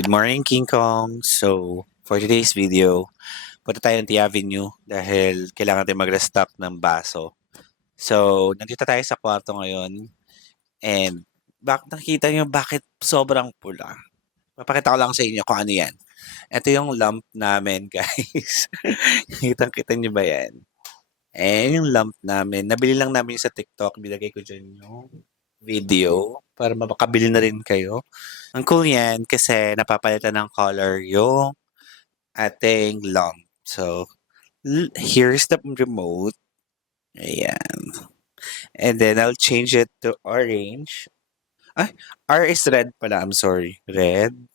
Good morning, King Kong. So, for today's video, punta tayo ng Tea Avenue dahil kailangan natin mag-restock ng baso. So, nandito tayo sa kwarto ngayon and nakikita niyo bakit sobrang pula. Papakita ko lang sa inyo kung ano yan. Ito yung lamp namin, guys. Kitang-kita niyo ba yan? Yung lamp namin. Nabili lang namin sa TikTok. Bilagay ko dyan yung video para makabili na rin kayo. Ang cool yan kasi napapalitan ng color yung ating lamp. So, here's the remote. Ayan. And then I'll change it to orange. Ay, R is red pala. I'm sorry. Red.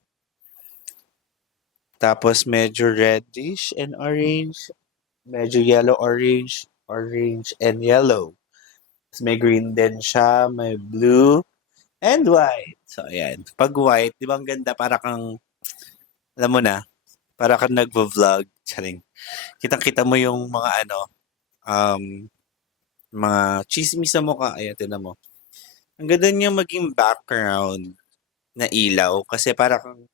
Tapos medyo reddish and orange. Medyo yellow orange. Orange and yellow. Tapos may green din siya. May blue and white. So, ayan. Pag white, di ba ang ganda? Para kang, alam mo na, para kang nagvo-vlog. Charing. Kitang-kita mo yung mga um, mga chismis sa mukha. Ayan, tinan mo. Ang ganda niya maging background na ilaw kasi para kang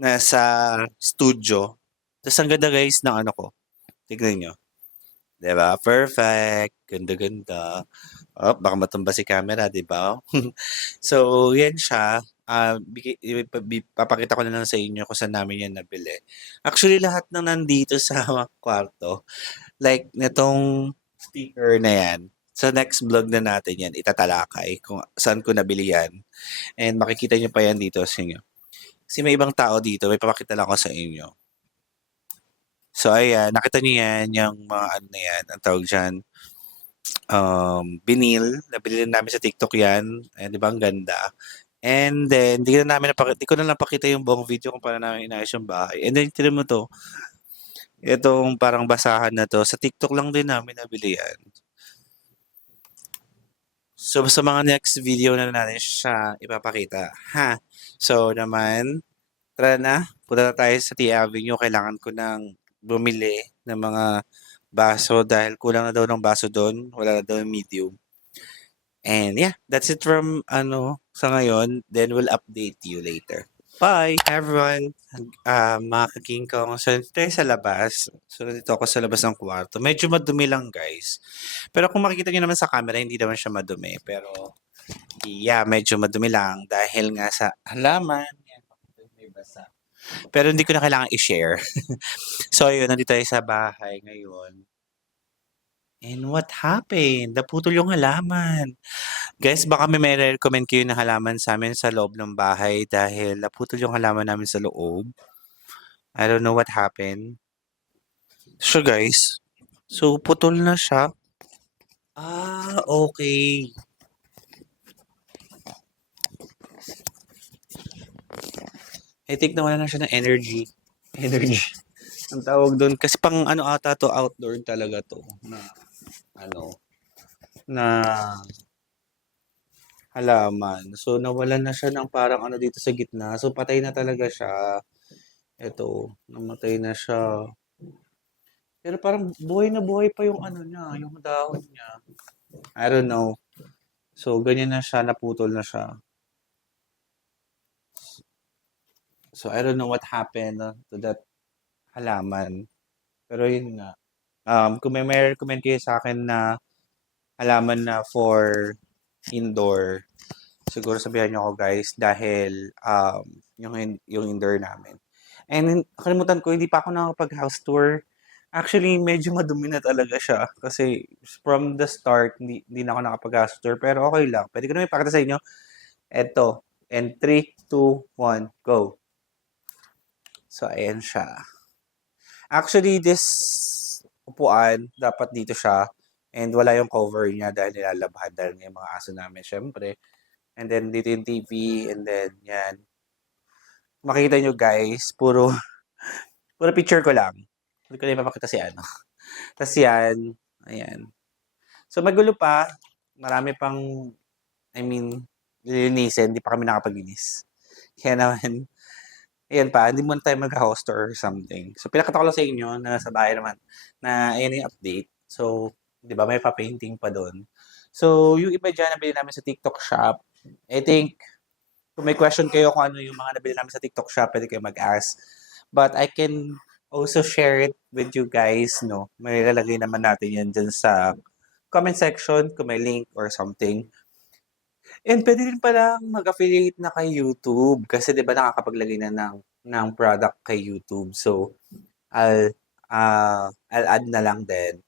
nasa studio. Tapos ang ganda guys ng ano ko. Tignan nyo. Diba? Perfect. Ganda-ganda. Oh, baka matumba si camera, di ba? So, yan siya. Papakita ko na lang sa inyo kung saan namin yan nabili. Actually, lahat ng nandito sa kwarto, like, netong sticker na yan, sa next vlog na natin yan, itatalakay kung saan ko nabili yan. And makikita nyo pa yan dito sa inyo. Kasi may ibang tao dito, may papakita lang ako sa inyo. So, ayan, nakita nyo yan, yung mga ano na yan, ang tawag dyan, vinyl, nabili rin namin sa TikTok yan. Ayan, di ba, ang ganda. And then, di ko na lang pakita yung buong video kung paano namin inayos yung bahay. And then, tinan mo to, itong parang basahan na to, sa TikTok lang din namin nabili yan. So, sa mga next video na natin siya ipapakita. Ha? So, naman, tara na. Punta na tayo sa Tea Avenue. Kailangan ko nang bumili ng mga baso dahil kulang na daw ng baso doon. Wala na daw yung medium. And yeah, that's it from sa ngayon. Then we'll update you later. Bye, everyone. Mga ka-King Kong. So, tayo sa labas. So, nandito ako sa labas ng kwarto. Medyo madumi lang, guys. Pero kung makikita nyo naman sa camera, hindi naman siya madumi. Pero, yeah, medyo madumi lang dahil nga sa halaman. Yan, may basa. Pero hindi ko na kailangan i-share. So, yun, nandito tayo sa bahay ngayon. And what happened? Naputol yung halaman. Guys, baka may recommend kayo na halaman sa amin sa loob ng bahay dahil naputol yung halaman namin sa loob. I don't know what happened. So guys, so putol na siya. Okay. I think nawala na siya ng energy. Energy. Ang tawag doon. Kasi pang ano ata to, outdoor talaga to. Na, na halaman. So nawalan na siya ng parang ano dito sa gitna. So patay na talaga siya. Ito, namatay na siya. Pero parang buhay na buhay pa yung ano niya, yung dahon niya. I don't know. So, ganyan na siya, naputol na siya. So, I don't know what happened to that halaman. Pero yun nga. Kung may recommend kayo sa akin na halaman na for indoor, siguro sabihan niyo ako guys dahil yung indoor namin. And nakalimutan ko, hindi pa ako nakapag-house tour. Actually, medyo madumi na talaga siya. Kasi from the start, hindi na ako nakapag-house tour. Pero okay lang. Pwede ko naman ipakita sa inyo. Eto. And 3, 2, 1, go. So, ayan siya. Actually, this upuan, dapat dito siya. And wala yung cover niya dahil nilalabhan dahil yung mga aso namin, syempre. And then, dito yung TV. And then, yan. Makikita nyo guys, puro picture ko lang. Hindi ko na ipapakita si ano. Tapos yan, ayan. So magulo pa, marami pang, lilinisin, hindi pa kami nakapaglinis. Kaya naman, ayan pa, hindi muna tayo mag-house tour or something. So pinakita ko lang sa inyo na nasa bahay naman, na ayan yung update. So, di ba, may pa-painting pa doon. So, yung iba dyan, nabili namin sa TikTok shop, I think, Kung may question kayo kung ano yung mga nabili namin sa TikTok shop, pwede kayo mag-ask. But I can also share it with you guys, no? May lalagay naman natin yan dyan sa comment section kung may link or something. And pwede rin palang mag-affiliate na kay YouTube kasi 'di ba nakakapaglagay na ng product kay YouTube. So, I'll I'll add na lang din.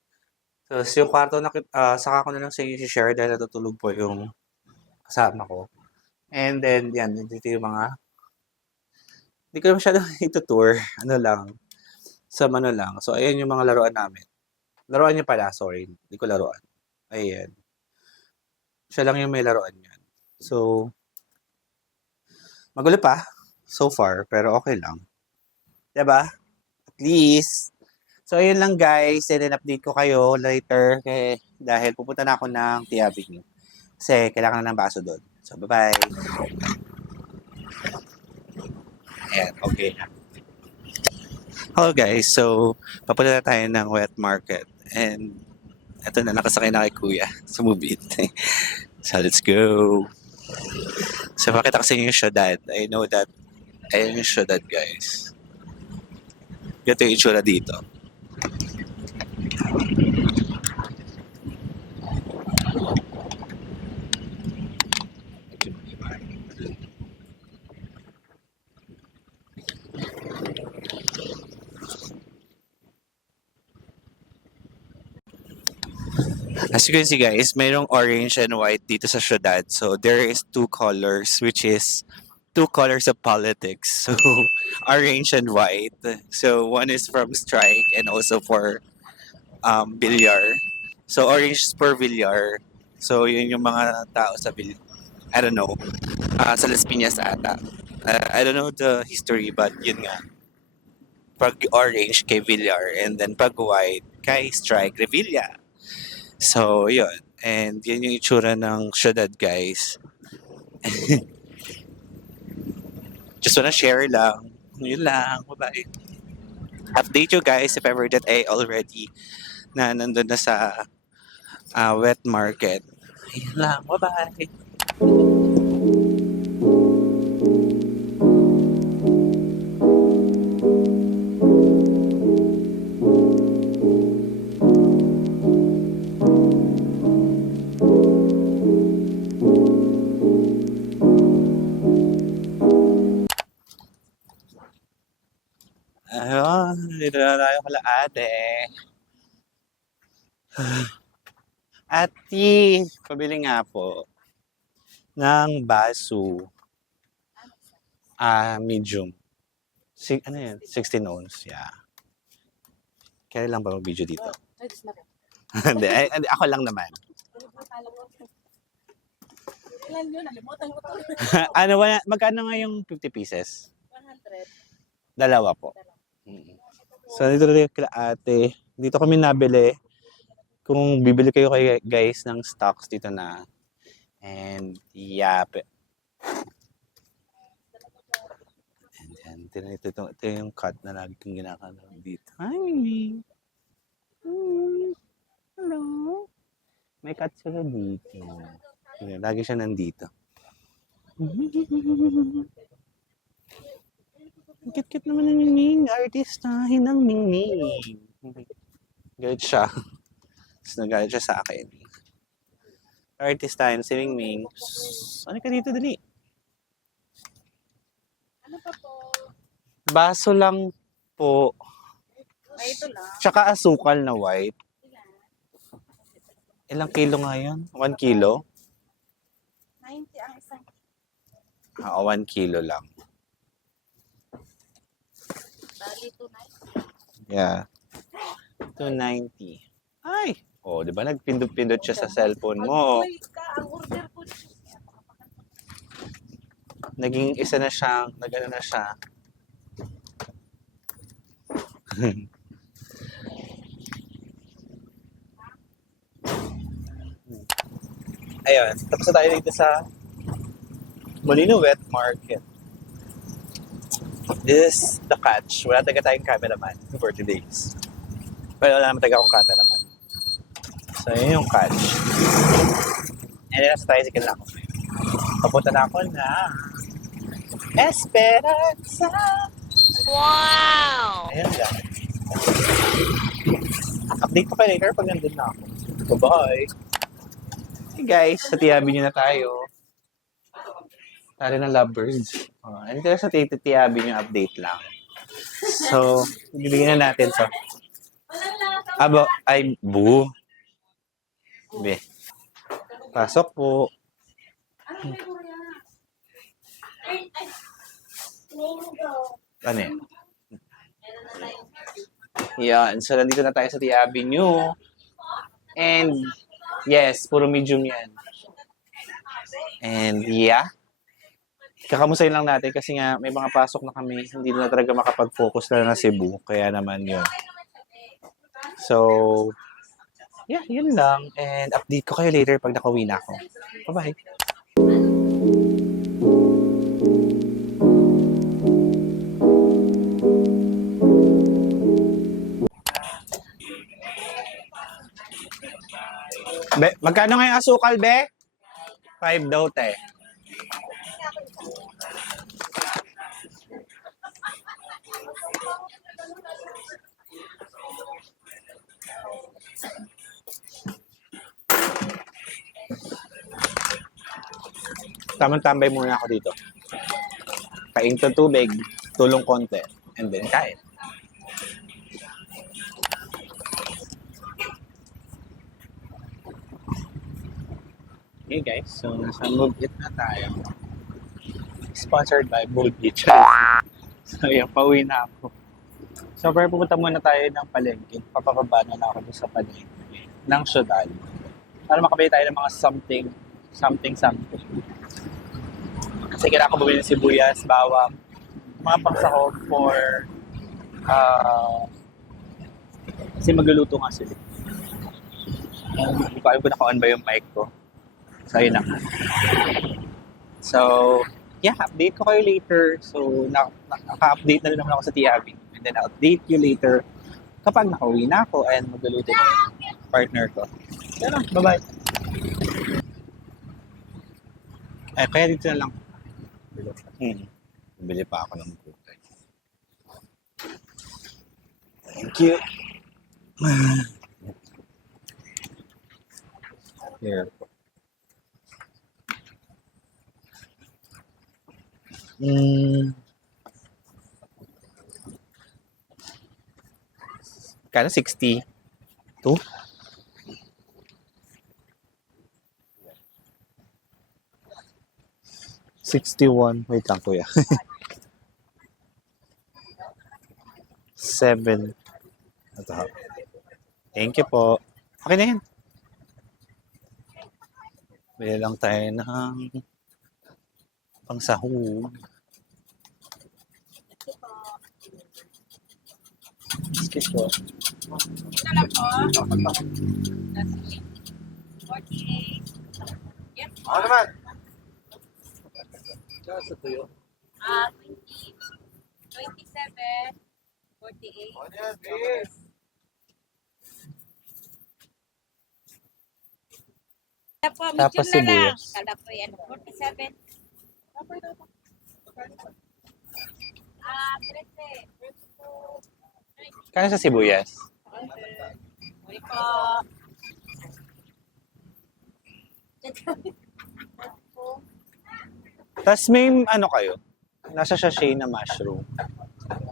Tapos yung kwarto saka ko na lang sa inyo i-share dahil natutulog po yung kasama ko. And then yan, dito yung mga hindi ko na masyadong ito-tour. Ano lang, some ano lang. So, ayan yung mga laruan namin. Laruan niya pala, sorry. Hindi ko laruan. Ayan. Siya lang yung may laruan niyan. So, magulo pa so far, pero okay lang. 'Di ba? At least. So, ayun lang guys. And then update ko kayo later dahil pupunta na ako ng Tea Avenue. Kasi kailangan na ng baso doon. So, bye-bye. Ayan, okay na. Hello guys. So, papunta na tayo ng wet market. And eto na, nakasakay na kay Kuya sa Mubit. So, let's go. So, pakita ko sa inyo yung syudad. I know that, ayun yung syudad, guys. Ito yung itsura dito. As you can see guys, mayroong orange and white dito sa syudad. So there is two colors which is two colors of politics. So orange and white. So one is from Strike and also for Villar. So orange is for Villar. So yun yung mga tao sa Villar. I don't know. Sa Las Piñas ata. I don't know the history but yun nga. Pag orange kay Villar and then pag white kay Strike Revilla. So, yun. And yun yung itsura ng syudad, guys. Just wanna share lang. Yun lang. Bye-bye. Update you guys if ever that I already na nandun na sa wet market. Yun lang. Bye-bye. Ayun, dito na tayo kala ate. Ate, pabili nga po ng baso. Medium. Ano yan? 16 ounce. Yeah. Kaya lang ba mag-video dito? Hindi, ako lang naman. Ilan yun? Nalimutan ko to. Magkano nga yung 50 pieces? 100. Dalawa po. So, dito rin kila ate. Dito kami nabili. Kung bibili kayo guys ng stocks dito na. And, yap. And then, ito yung cut na lagi kong ginakalaw dito. Hi, Mimi. Hello. May cut sila dito. Lagi siya nandito. Ang cute-cute naman ng Mingming. Artistahin ng Mingming. Galit siya. Tapos nagalit siya sa akin. Artistahin si Mingming. Ano ka dito, dali? Ano pa po? Baso lang po. Ay, ito lang. Tsaka asukal na white. Ilang kilo nga yun? 1 kilo? 90 ang isang. 1 kilo lang. Bali, 290. Yeah. 290. Ay! Oh, di ba nagpindot-pindot siya sa cellphone mo? Ang order ko. Naging isa na siyang, nagano na siya. Ayun, tapos na tayo dito sa Molino Wet Market. This is the catch. Wala taga tayong cameraman for today's. Pero wala naman taga akong cameraman. So, yun yung catch. And then, nasa tricycle na ako. Papunta na ako na Esperanza. Wow! Ayan lang. Update ko kayo later pag nandun na ako. Bye-bye. Hey guys, sa Tiabi nyo na tayo. Tayo ng lovebirds. Ano tayo sa Tiabi nyo update lang. So, bibigyan na natin to. Abo, ay, bu. Be. Pasok po. Ano yan? Yan. So, nandito na tayo sa Tia Avenue. And, yes, puro medium yan. And, yeah. Kakamusayin lang natin kasi nga may mga pasok na kami. Hindi na talaga makapag-focus na Cebu. Kaya naman yun. So, yeah, yun lang. And update ko kayo later pag nakauwi na ako. Bye-bye. Be, magkano nga yung asukal, be? 5 daw, te. Tamang tambay muna ako dito. Kain to tubig, tulong konti, and then kain. Okay guys, so nasa Mugit na tayo. Sponsored by Bold Beach. So yan, pauwi na ako. So pero pupunta muna tayo ng palengke. Papababa na lang ako sa palengke ng syudad. Para makabili tayo ng mga something. Kasi kailangan ko bumili ng sibuyas, bawang, mga pangsahog for kasi magluluto nga sila. Hindi ko alam kung naka-on ba yung mic ko. So, yun lang. So, yeah, update ko kayo later. So, naka-update na rin naman ako sa Tiabi. And then, I'll update you later kapag nakauwi na ako and magluluto na yung partner ko. Yan lang, bye-bye. Ay, kaya dito na lang. Bili pa ako ng gulay. Thank you. Here. Kano 62? 61. Wait lang, kuya. 7. Ito. Thank you po. Okay na yan. Bili lang tayo ng pangsahog. Skip po. Ito lang po. 48. Yes. Ako naman. Sa tuyo. 20. 27. 48. Ano yan, please? Kala po, Tapos medium na lang. sibuyas. Kala po yan. 47. 13. Kano sa sibuyas? Uli po. Tapos may ano kayo? Nasa sachet na mushroom.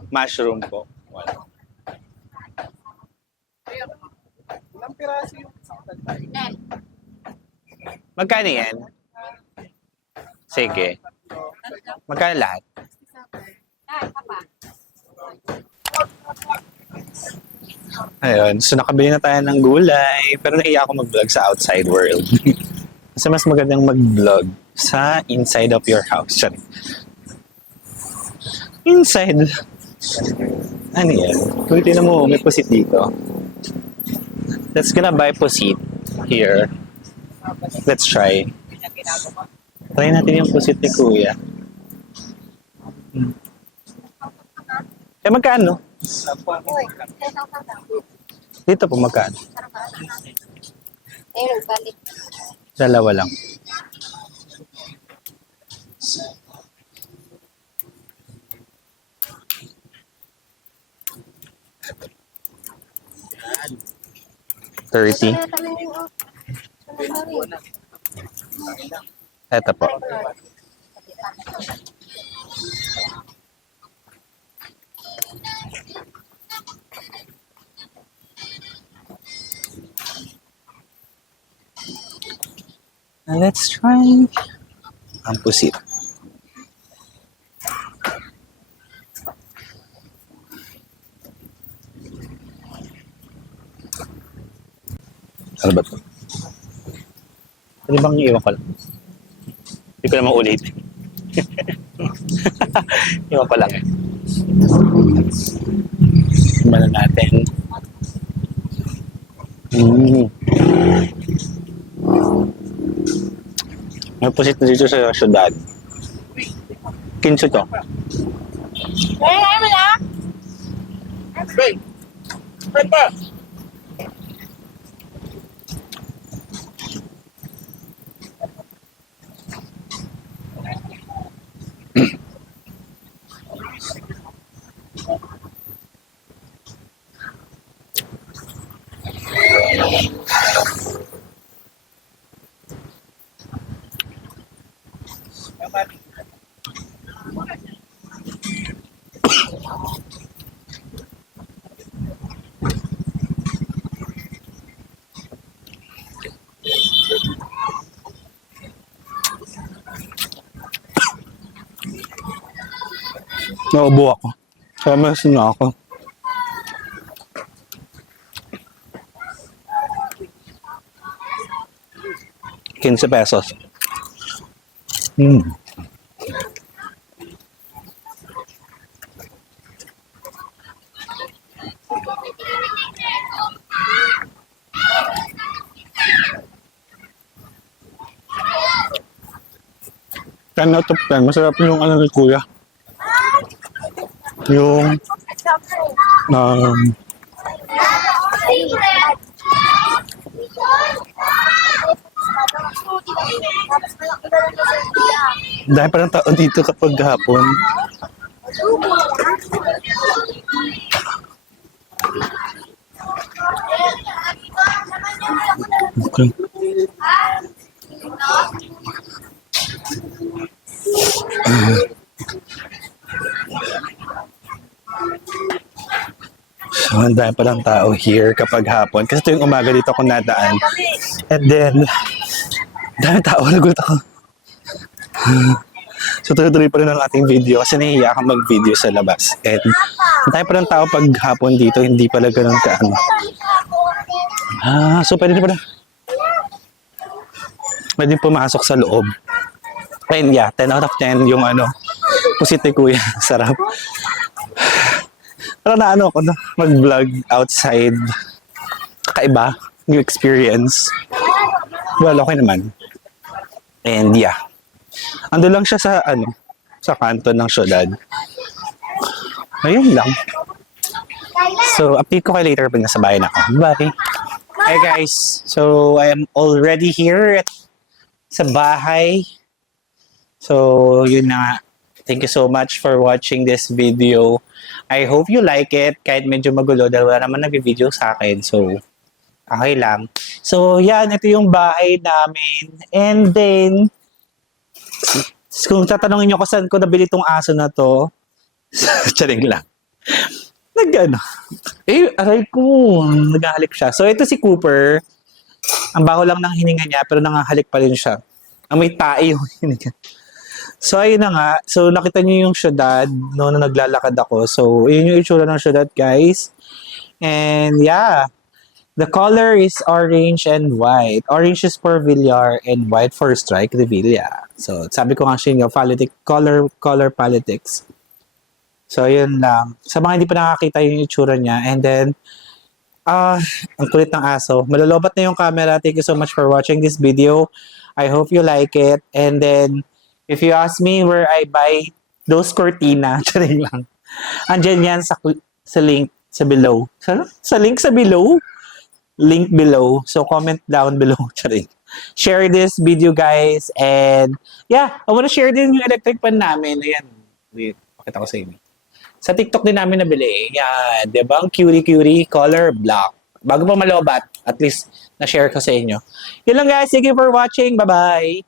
Mushroom po. Wala. Ilang piraso yung isang tagtay? Magkano yan? Sige. Magkano lahat? Papa. Ayun. So, nakabili na tayo ng gulay. Pero nahiya ako mag-vlog sa outside world. Kasi mas magandang mag-vlog sa inside of your house. Sorry. Inside. Ano yan? Kung tinan mo, may pusit dito. Let's gonna buy pusit here. Let's try. Try natin yung pusit ni Kuya. Eh, magkano? Dito po magkano? Ayun, balik. Dalawa lang. 30. Ito po. Let's try ang pusit. Ano ba ito? Pwede bang iwan ko lang? Hindi ko naman ulit. Iwan ko lang eh. Iwan natin. May pusit na dito sa syudad. Kinso to. Naubo ako. Kaya masin na ako. ₱15. Ten out of 10. Masarap yung ano ni Kuya. Yung dahil parang tao dito kapag hapon. Okay. So, ang dami palang tao here kapag hapon. Kasi ito yung umaga dito ako nadaan. And then, dami tao. Nagulat ako. So, tuloy-tuloy pa rin ang ating video kasi nahihiya akong mag-video sa labas. And, ang dami palang tao pag hapon dito. Hindi pala ganun kaano. So, pwede pala. Pwede pumasok sa loob. And yeah, 10 out of 10 yung ano, pusit ni Kuya. Sarap. Pero na ano ako na mag-vlog outside. Kakaiba. New experience. Well, okay naman. And yeah. Ando lang siya sa ano, sa kanto ng syudad. Ayun lang. So, update ko kayo later pag nasa bahay na ako. Bye! Hi guys! So, I am already here sa bahay. So, yun na nga. Thank you so much for watching this video. I hope you like it kahit medyo magulo dahil wala naman nag-video sa akin. So, okay lang. So, yan. Ito yung bahay namin. And then, kung tatanungin nyo kung saan ko nabili itong aso na to, charing lang. Nag-ano. Aray ko. Naghahalik siya. So, ito si Cooper. Ang baho lang ng hininga niya, pero nangahalik pa rin siya. Ang may tae yung hininga. So, ayun na nga. So, nakita niyo yung syudad no, na naglalakad ako. So, yun yung itsura ng syudad, guys. And, yeah. The color is orange and white. Orange is for Villar and white for Strike Revilla. So, sabi ko nga siya yung color politics. So, yun lang. Sa mga hindi pa nakakita yung itsura niya. And then, ang kulit ng aso. Malalobat na yung camera. Thank you so much for watching this video. I hope you like it. And then, if you ask me where I buy those cortina, charing lang. Andyan yan sa link sa below. Sa link sa below? Link below. So, comment down below. Charing. Share this video, guys. And, yeah, I wanna share din yung electric pan namin. Ayan. Wait, pakita ko sa inyo. Sa TikTok din namin nabili. Yan. Diba? Ang curie color black. bago pa malobat, at least na-share ko sa inyo. Yun lang guys. Thank you for watching. Bye-bye!